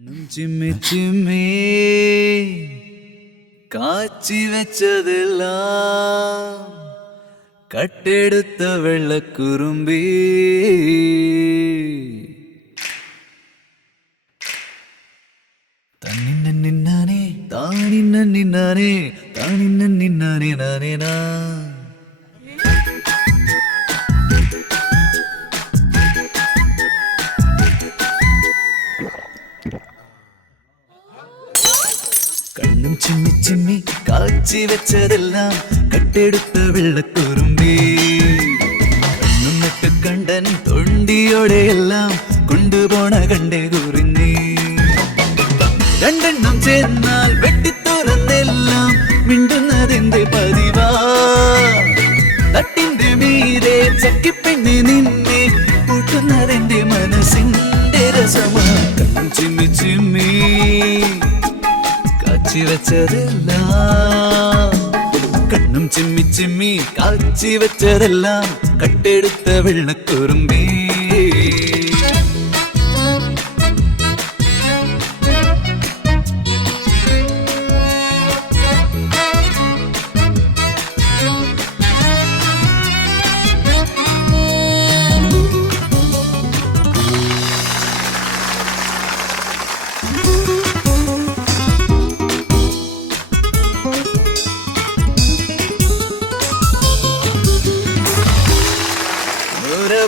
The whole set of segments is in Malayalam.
ചിമ്മി ചിമ്മി കാച്ചി വെച്ചതെല്ലാം കട്ടെടുത്ത വെള്ളക്കുറുമ്പി തന്നിന്ന നിന്നാനേ താനിന്ന നിന്നാനേ താനിന്ന നിന്നാനേ നാനേനാ കണ്ണും ചിമ്മി ചിമ്മി കാച്ചി വെച്ചതെല്ലാം കട്ടെടുത്ത വെള്ളക്കുറുമ്പി കണ്ണും നട്ട് കണ്ടൻ തൊണ്ടിയോടെയെല്ലാം കൊണ്ടുപോണ കണ്ടേ കുറിഞ്ഞി രണ്ടെണ്ണം ചേർന്നാൽ വെട്ടിത്തുറന്നെല്ലാം മിണ്ടുന്നതെന്റെ പതിവാ തട്ടിന്റെ മീതെ ചക്കിപ്പെണ്ണി നിന്നെ കൂട്ടുന്നതെന്റെ മനസ്സിന്റെ രസമാ കണ്ണും ചിമ്മി ചിമ്മി കാച്ചി വെച്ചതെല്ലാം കണ്ണും ചിമ്മി ചിമ്മി കാച്ചി വെച്ചതെല്ലാം കട്ടെടുത്ത വെള്ളക്കുറുമ്പി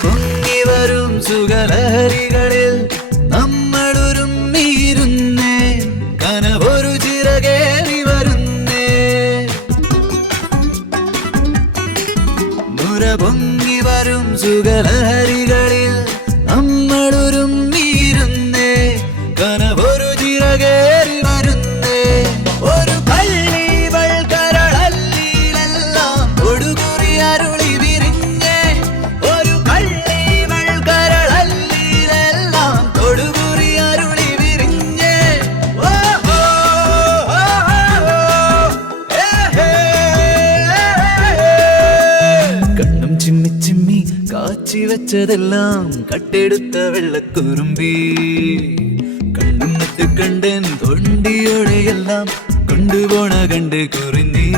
പൊങ്ങി വരും സുഖലഹരികളിൽ നമ്മളൊരുമ്മിയിരുന്നേ കനവൊരു ചിറകേറി വരുന്നേ മുര പൊങ്ങി വരും സുഖലഹരികളിൽ നമ്മളൊരുമ്മിയിരുന്നേ കനവൊരു ചിറകേറി വരുന്നേ ഒരു പള്ളി വൾക്കരളല്ലിലെല്ലാം കൊടുകുറി അരുളി കാച്ചി വെച്ചതെല്ലാം കട്ടെടുത്ത വെള്ളക്കുറുമ്പി കണ്ണും നട്ട് കണ്ടൻ തൊണ്ടിയോടെയെല്ലാം കൊണ്ടുപോണ കണ്ട് കുറിഞ്ഞി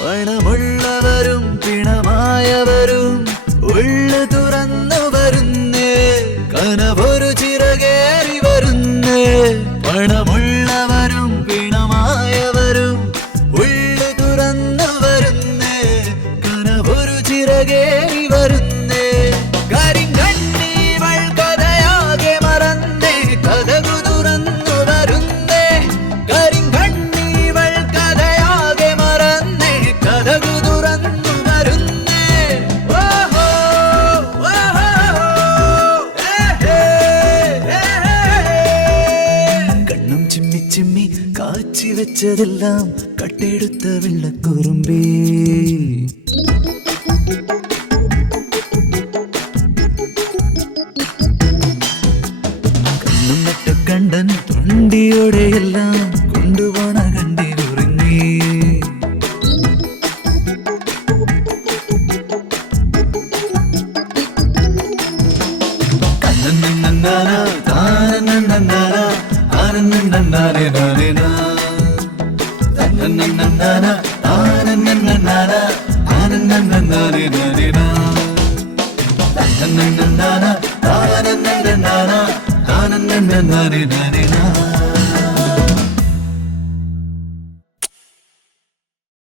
പണമുള്ളവരും പിണമായവരും ഉള്ളു തുറന്നു വരുന്നേ കനവൊരു ചിറകേറി വരുന്നേ പണമുള്ളവരും പിണമായവരും ഉള്ളു തുറന്നു വരുന്നേ കനവൊരു ചിറകേറി വരുന്നേ കരിങ്കണ്ണി കഥയാകെ മറന്നേ കഥകു തുറന്നു വരുന്നേ കരിങ്കണ്ണി കഥയാകെ മറന്നേ കഥകു തുറന്നു വരുന്നേ കണ്ണും ചിമ്മി ചിമ്മി കാച്ചി വെച്ചതെല്ലാം കട്ടെടുത്ത വെള്ളക്കുറുമ്പി കണ്ണും നട്ട് കണ്ടൻ തൊണ്ടിയോടെയെല്ലാം കൊണ്ടുപോണ കണ്ടി കുറിഞ്ഞി ആനന്ദ